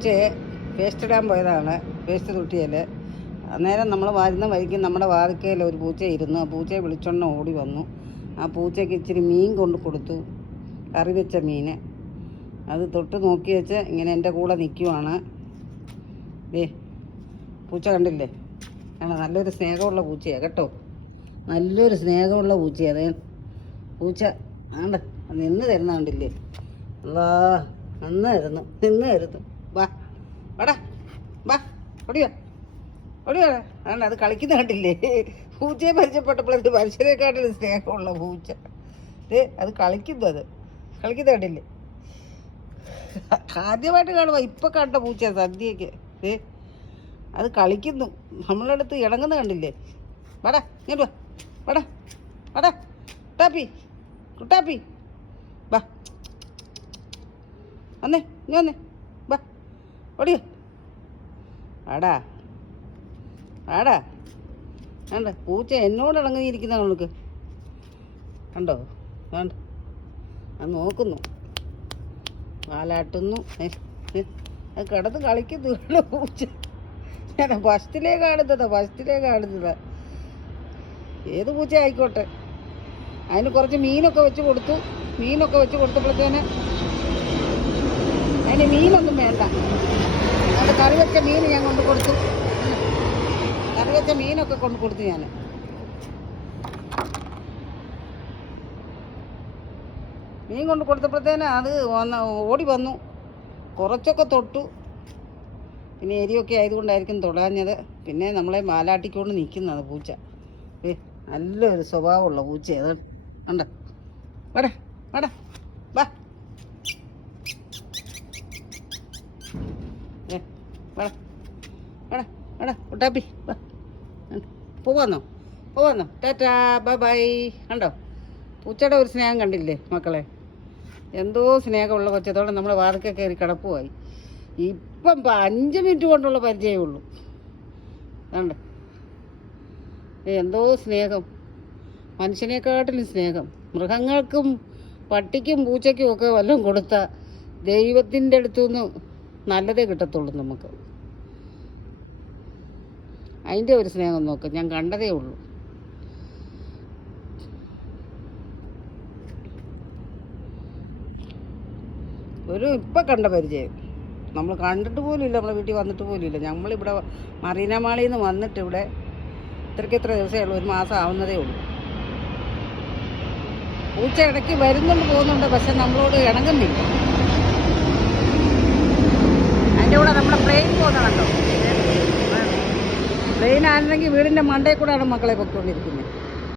പൂച്ചയെ വേസ്റ്റ് ഇടാൻ പോയതാണ്, വേസ്റ്റ് തൊട്ടിയിൽ. അന്നേരം നമ്മൾ വരുന്ന വഴിക്ക് നമ്മുടെ വാതിക്കയിൽ ഒരു പൂച്ച ഇരുന്നു. ആ പൂച്ചയെ വിളിച്ചോണ്ട് ഓടി വന്നു. ആ പൂച്ചയ്ക്ക് ഇച്ചിരി മീൻ കൊണ്ട് കൊടുത്തു, കറി വെച്ച മീൻ. അത് തൊട്ട് നോക്കി വെച്ച് ഇങ്ങനെ എൻ്റെ കൂടെ നിൽക്കുവാണ്. പൂച്ച കണ്ടില്ലേ? ആണ്, നല്ലൊരു സ്നേഹമുള്ള പൂച്ചയാണ് കേട്ടോ, നല്ലൊരു സ്നേഹമുള്ള പൂച്ചയാണ്. അതെ പൂച്ച ആണ്ട് നിന്ന് തരുന്ന കണ്ടില്ലേ? അല്ലാ, നിന്ന് തരുന്നു. വാ വാടാ, വാ ഓടിയോ ഓടിയോ. ആണ്, അത് കളിക്കുന്ന കണ്ടില്ലേ? പൂച്ചയെ പരിചയപ്പെട്ടപ്പോഴത് മനുഷ്യരെക്കാട്ടിലും സ്നേഹമുള്ള പൂച്ച. അത് കളിക്കുന്നത് കണ്ടില്ലേ? ആദ്യമായിട്ട് കാണുക ഇപ്പം കണ്ട പൂച്ച സദ്യക്ക്. അത് കളിക്കുന്നു, നമ്മളുടെ അടുത്ത് ഇണങ്ങുന്ന കണ്ടില്ലേ? വാടാ ഇങ്ങോട്ട് വാ, വാടാ വാടാ കുട്ടാപ്പി, കുട്ടാപ്പി വാ, വന്നേ ഇനി വന്നേ, വാ ഓടിയോ. വാടാ വാടാ. വേണ്ട, പൂച്ച എന്നോട് ഇണങ്ങിയിരിക്കുന്ന നമ്മൾക്ക് കണ്ടോ? വേണ്ട, അത് നോക്കുന്നു, വാലാട്ടുന്നു. അത് കിടന്ന് കളിക്കുന്നു പൂച്ച. ഞാൻ ഫസ്റ്റിലേ കാണുന്നതാ. ഏത് പൂച്ച ആയിക്കോട്ടെ. അതിന് കുറച്ച് മീനൊക്കെ വെച്ച് കൊടുത്തപ്പോഴത്തേന് അതിന് മീനൊന്നും വേണ്ട. അത് കറി വെച്ച മീൻ ഞാൻ കൊണ്ട് കൊടുത്തു. കറി വെച്ച മീനൊക്കെ കൊണ്ട് കൊടുത്തു ഞാൻ. മീൻ കൊണ്ട് കൊടുത്തപ്പോഴത്തേന് അത് ഓടി വന്നു, കുറച്ചൊക്കെ തൊട്ടു. പിന്നെ എരിയൊക്കെ ആയതുകൊണ്ടായിരിക്കും തൊടാഞ്ഞത്. പിന്നെ നമ്മളെ മാലാട്ടിക്കൊണ്ട് നിൽക്കുന്നത് പൂച്ച. നല്ലൊരു സ്വഭാവമുള്ള പൂച്ചയാണ്. ഉണ്ട്, വാടാ വാടാ വാ, വാടാ വാടാ വാടാ കുട്ടാപ്പി വാ. പോവാന്നോ ടാറ്റാ ബൈ ബൈ. കണ്ടോ പൂച്ചയുടെ ഒരു സ്നേഹം കണ്ടില്ലേ മക്കളെ? എന്തോ സ്നേഹമുള്ള കൊച്ചത്തോടെ നമ്മൾ വാതിക്കെ കയറി കിടപ്പുമായി. ഇപ്പം 5 മിനിറ്റ് കൊണ്ടുള്ള പരിചയമേ ഉള്ളൂ. കണ്ടോ എന്തോ സ്നേഹം, മനുഷ്യനെക്കാട്ടിലും സ്നേഹം. മൃഗങ്ങൾക്കും പട്ടിക്കും പൂച്ചയ്ക്കും ഒക്കെ വല്ലതും കൊടുത്ത ദൈവത്തിൻ്റെ അടുത്തുനിന്ന് നല്ലതേ കിട്ടത്തുള്ളൂ നമുക്ക്. അതിൻ്റെ ഒരു സ്നേഹം നോക്ക്, ഞാൻ കണ്ടതേ ഉള്ളൂ. ഇപ്പം കണ്ട പരിചയം നമ്മൾ കണ്ടിട്ട് പോലും ഇല്ല, നമ്മളെ വീട്ടിൽ വന്നിട്ട് പോലും ഇല്ല. നമ്മളിവിടെ മറീന മാളിൽ നിന്ന് വന്നിട്ട് ഇവിടെ എത്ര ദിവസമേ ഉള്ളൂ, 1 മാസം ആവുന്നതേ ഉള്ളൂ. പൂച്ച ഇടയ്ക്ക് വരുന്നുണ്ട് പോകുന്നുണ്ട്, പക്ഷെ നമ്മളോട് ഇണങ്ങുന്നില്ല. അതിൻ്റെ കൂടെ നമ്മുടെ പ്ലെയിൻ പോകുന്ന കണ്ടോ? പ്ലെയിൻ ആയിരുന്നെങ്കിൽ വീടിൻ്റെ മണ്ടയിൽ കൂടെയാണ് മക്കളെ പൊയ്ക്കൊണ്ടിരിക്കുന്നത്.